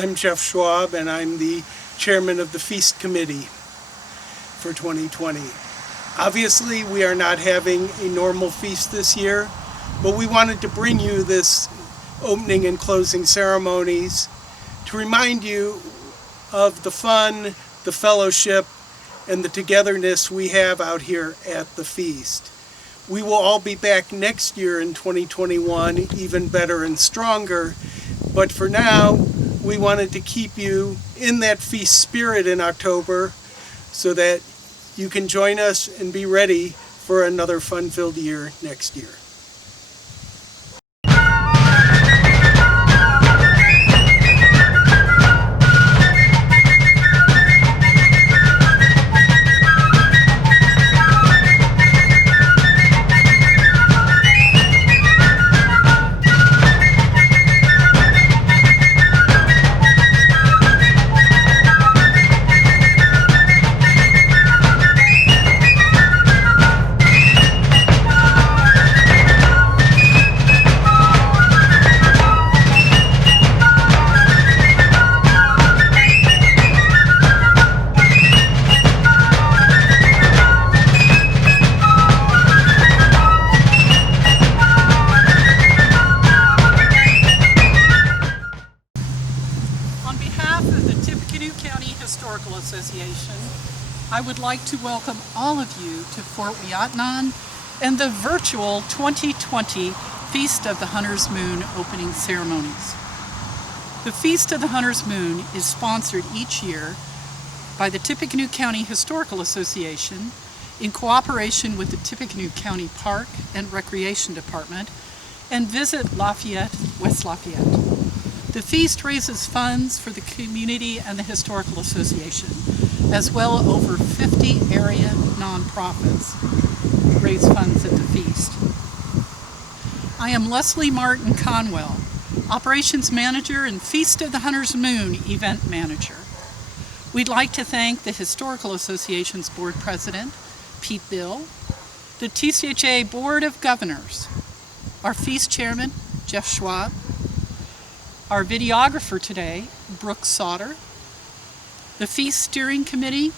I'm Jeff Schwab, and I'm the chairman of the Feast Committee for 2020. Obviously, we are not having a normal feast this year, but we wanted to bring you this opening and closing ceremonies to remind you of the fun, the fellowship, and the togetherness we have out here at the feast. We will all be back next year in 2021, even better and stronger, but for now, we wanted to keep you in that feast spirit in October so that you can join us and be ready for another fun-filled year next year. Association, I would like to welcome all of you to Fort Wiatnon and the virtual 2020 Feast of the Hunter's Moon opening ceremonies. The Feast of the Hunter's Moon is sponsored each year by the Tippecanoe County Historical Association in cooperation with the Tippecanoe County Park and Recreation Department and Visit Lafayette, West Lafayette. The feast raises funds for the community and the Historical Association, as well as over 50 area nonprofits raise funds at the feast. I am Leslie Martin Conwell, Operations Manager and Feast of the Hunter's Moon Event Manager. We'd like to thank the Historical Association's Board President, Pete Bill, the TCHA Board of Governors, our Feast Chairman, Jeff Schwab, our videographer today, Brooke Sauter, the Feast Steering Committee,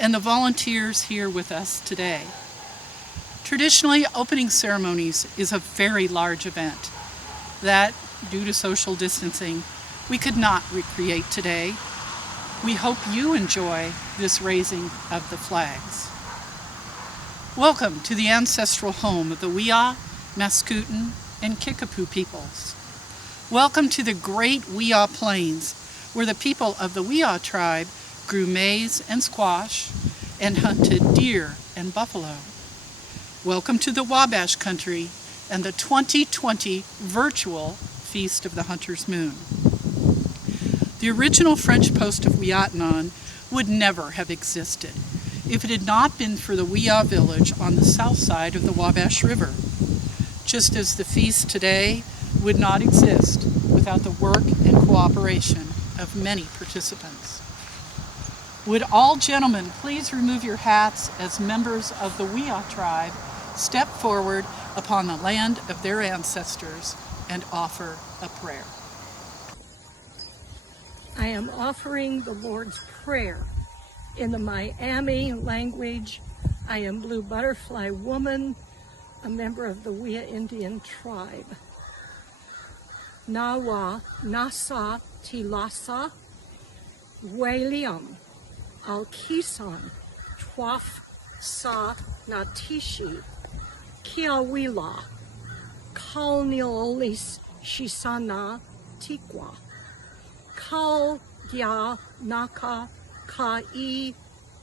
and the volunteers here with us today. Traditionally, opening ceremonies is a very large event that, due to social distancing, we could not recreate today. We hope you enjoy this raising of the flags. Welcome to the ancestral home of the Wiyah, Mascoutin, and Kickapoo peoples. Welcome to the great Wiyah Plains, where the people of the Wiyah tribe grew maize and squash and hunted deer and buffalo. Welcome to the Wabash country and the 2020 virtual Feast of the Hunter's Moon. The original French post of Wiatnon would never have existed if it had not been for the Wiyah village on the south side of the Wabash River, just as the feast today would not exist without the work and cooperation of many participants. Would all gentlemen please remove your hats as members of the Wiyah tribe step forward upon the land of their ancestors and offer a prayer. I am offering the Lord's Prayer in the Miami language. I am Blue Butterfly Woman, a member of the Wiyah Indian tribe. Nawa Nasa Tilasa Walium Alkisan Twaf Sa Natishi Kiawila Kalniolis Shisana Tikwa Kal Ya Naka Kai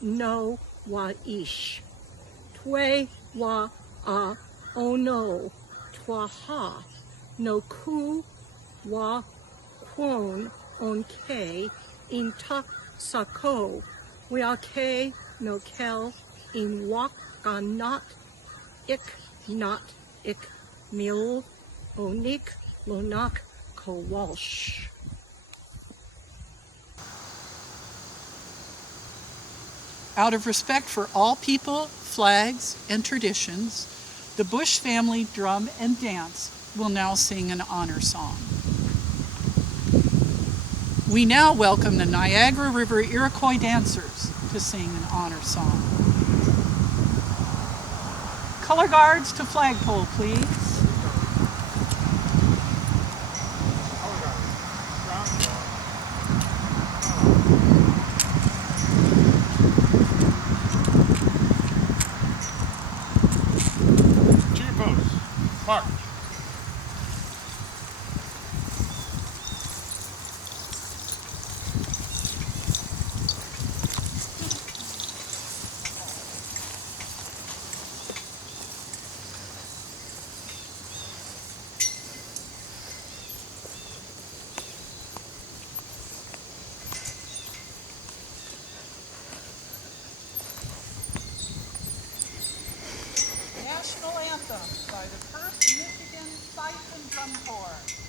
No Waish Twe Wa A Ono Twaha No Ku Wa Kwon On Ke In Ta Sako Wiake No Kel In Wak Ganat Ik Not Ik Mil Onik Lonak Kowalsh. Out of respect for all people, flags, and traditions, the Bush family drum and dance will now sing an honor song. We now welcome the Niagara River Iroquois dancers to sing an honor song. Color guards to flagpole, please. Mark. National Anthem by the 1st Michigan Fife and Drum Corps.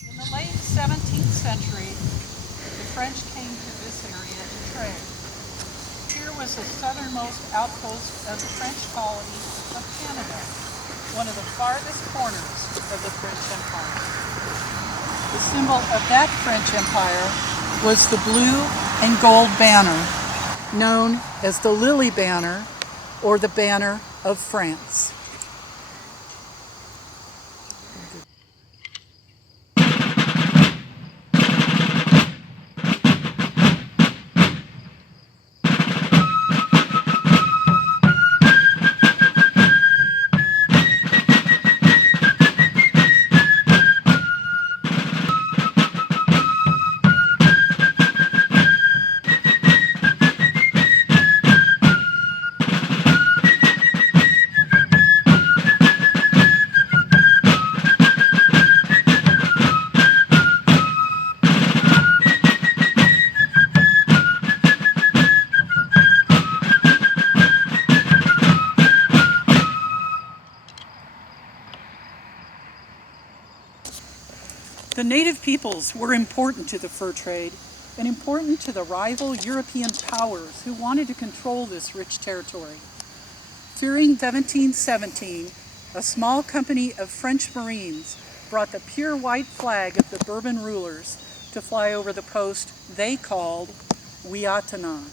In the late 17th century, the French came to this area to trade. Here was the southernmost outpost of the French colony of Canada, one of the farthest corners of the French Empire. The symbol of that French Empire was the blue and gold banner, known as the Lily Banner or the Banner of France. The native peoples were important to the fur trade and important to the rival European powers who wanted to control this rich territory. During 1717, a small company of French Marines brought the pure white flag of the Bourbon rulers to fly over the post they called Ouiatenon.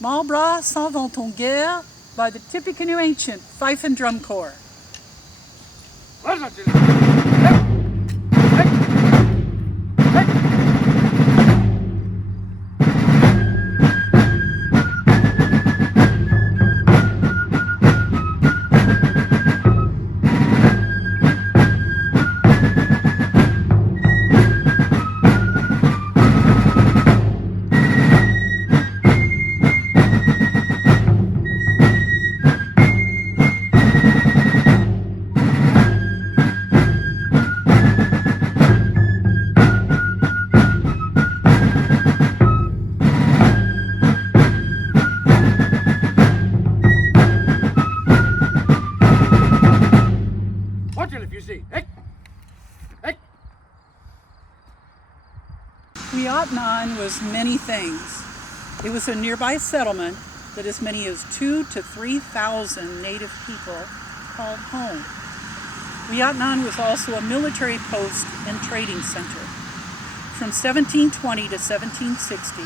Malbras s'en vont en guerre by the Tippecanoe Ancient Fife and Drum Corps. Ouiatenon was many things. It was a nearby settlement that as many as 2,000 to 3,000 native people called home. Ouiatenon was also a military post and trading center. From 1720 to 1760,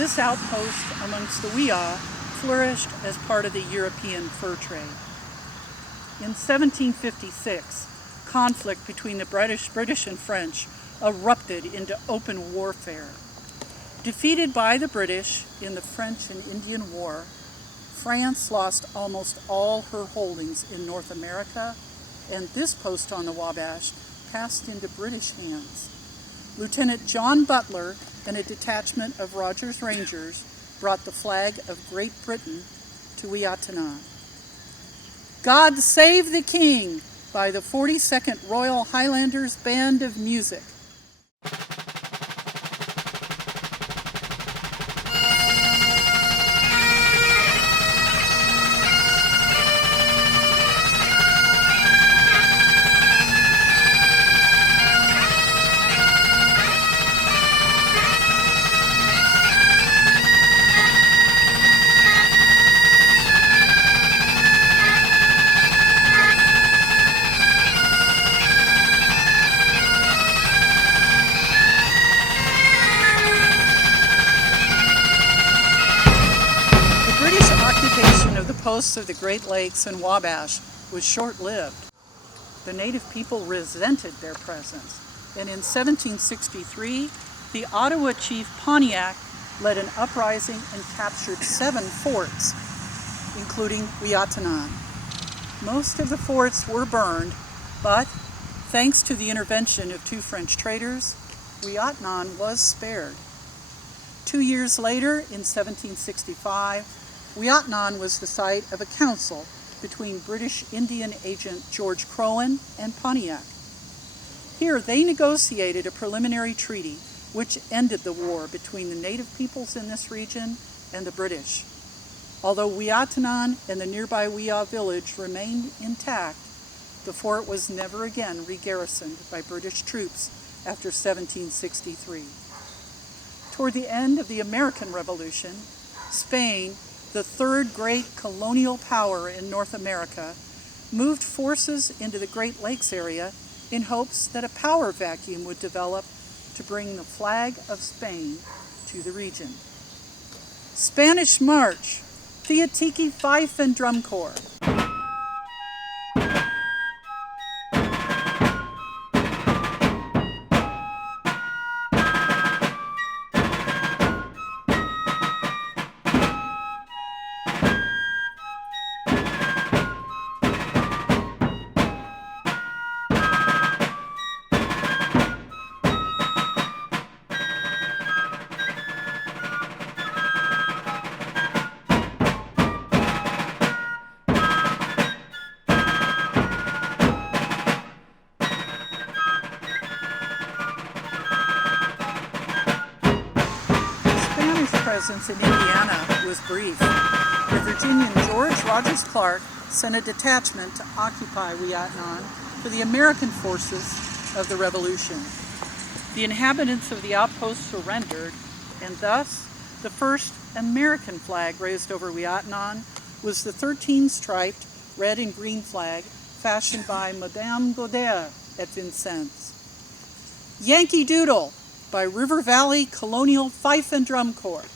this outpost amongst the Ouiah flourished as part of the European fur trade. In 1756, conflict between the British and French erupted into open warfare. Defeated by the British in the French and Indian War, France lost almost all her holdings in North America, and this post on the Wabash passed into British hands. Lieutenant John Butler and a detachment of Rogers Rangers brought the flag of Great Britain to Weatanon. God Save the King by the 42nd Royal Highlanders Band of Music. Posts of the Great Lakes and Wabash was short-lived. The native people resented their presence, and in 1763, the Ottawa chief Pontiac led an uprising and captured 7 forts, including Weatanon. Most of the forts were burned, but thanks to the intervention of 2 French traders, Weatanon was spared. 2 years later, in 1765, Weatanon was the site of a council between British Indian agent George Crowan and Pontiac. Here they negotiated a preliminary treaty which ended the war between the native peoples in this region and the British. Although Weatanon and the nearby Weah village remained intact, the fort was never again re-garrisoned by British troops after 1763. Toward the end of the American Revolution, Spain, the third great colonial power in North America, moved forces into the Great Lakes area in hopes that a power vacuum would develop to bring the flag of Spain to the region. Spanish March, Theotiki Fife and Drum Corps. Presence in Indiana was brief. The Virginian George Rogers Clark sent a detachment to occupy Weatanon for the American forces of the Revolution. The inhabitants of the outpost surrendered, and thus the first American flag raised over Weatanon was the 13-striped red and green flag fashioned by Madame Godet at Vincennes. Yankee Doodle by River Valley Colonial Fife and Drum Corps.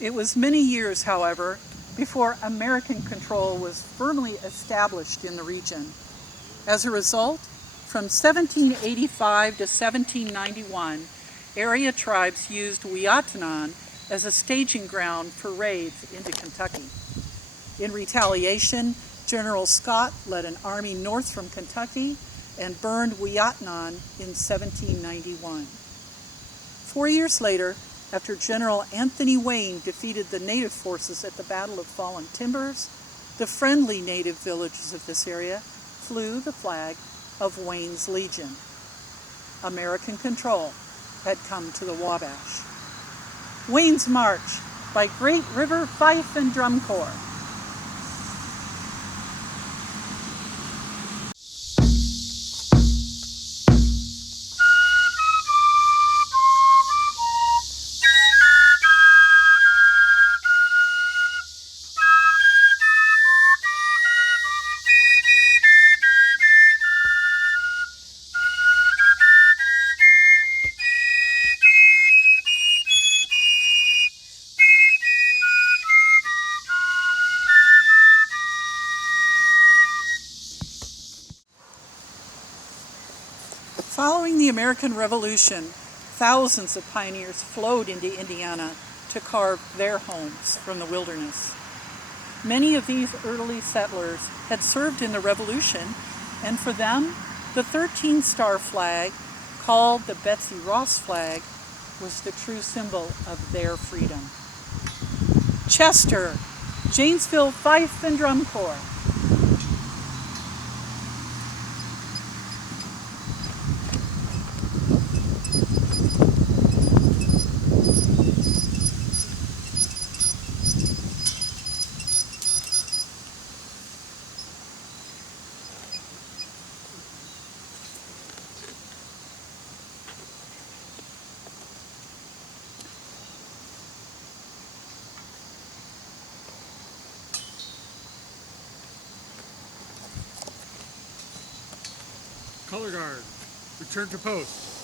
It was many years, however, before American control was firmly established in the region. As a result, from 1785 to 1791, area tribes used Weatanon as a staging ground for raids into Kentucky. In retaliation, General Scott led an army north from Kentucky and burned Weatanon in 1791. 4 years later, after General Anthony Wayne defeated the native forces at the Battle of Fallen Timbers, the friendly native villages of this area flew the flag of Wayne's Legion. American control had come to the Wabash. Wayne's March by Great River Fife and Drum Corps. Following the American Revolution, thousands of pioneers flowed into Indiana to carve their homes from the wilderness. Many of these early settlers had served in the Revolution, and for them, the 13-star flag, called the Betsy Ross flag, was the true symbol of their freedom. Chester, Janesville Fife and Drum Corps. Color guard, return to post.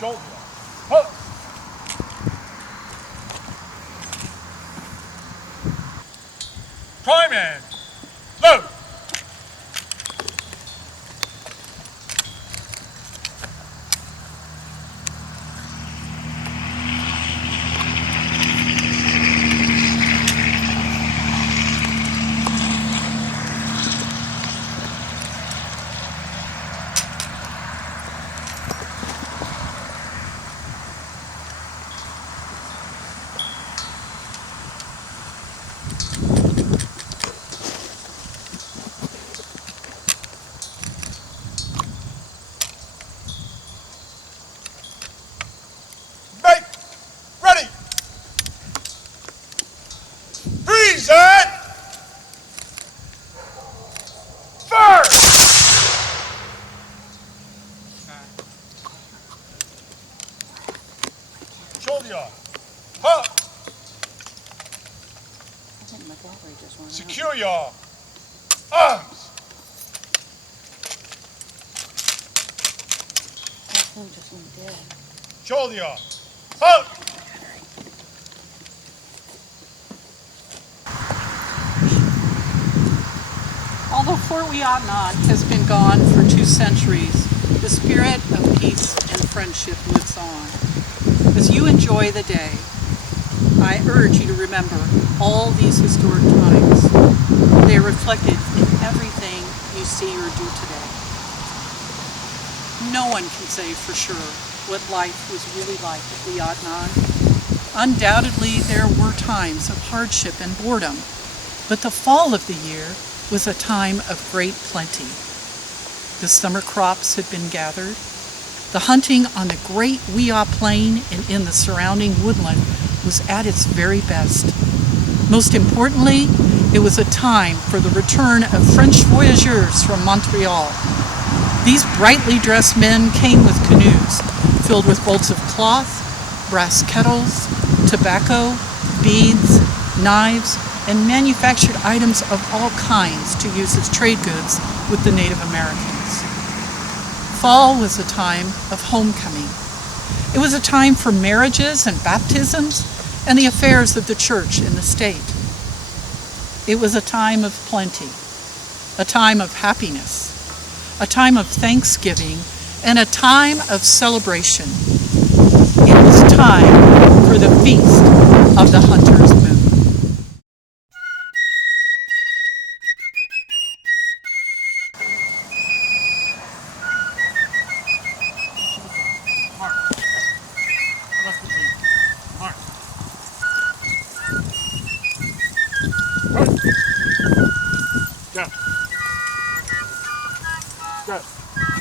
Shoulder. Huh. Prime and load. Secure your arms. Shoulder your halt. Although Fort Ouiatenon has been gone for 2 centuries, the spirit of peace and friendship lives on. As you enjoy the day, I urge you to remember all these historic times. They are reflected in everything you see or do today. No one can say for sure what life was really like at Ouiatenon. Undoubtedly, there were times of hardship and boredom, but the fall of the year was a time of great plenty. The summer crops had been gathered. The hunting on the Great Ouiatenon Plain and in the surrounding woodland was at its very best. Most importantly, it was a time for the return of French voyageurs from Montreal. These brightly dressed men came with canoes filled with bolts of cloth, brass kettles, tobacco, beads, knives, and manufactured items of all kinds to use as trade goods with the Native Americans. Fall was a time of homecoming. It was a time for marriages and baptisms and the affairs of the church and the state. It was a time of plenty, a time of happiness, a time of thanksgiving, and a time of celebration. It was time for for the Feast of the Hunter's Moon. Go. Go.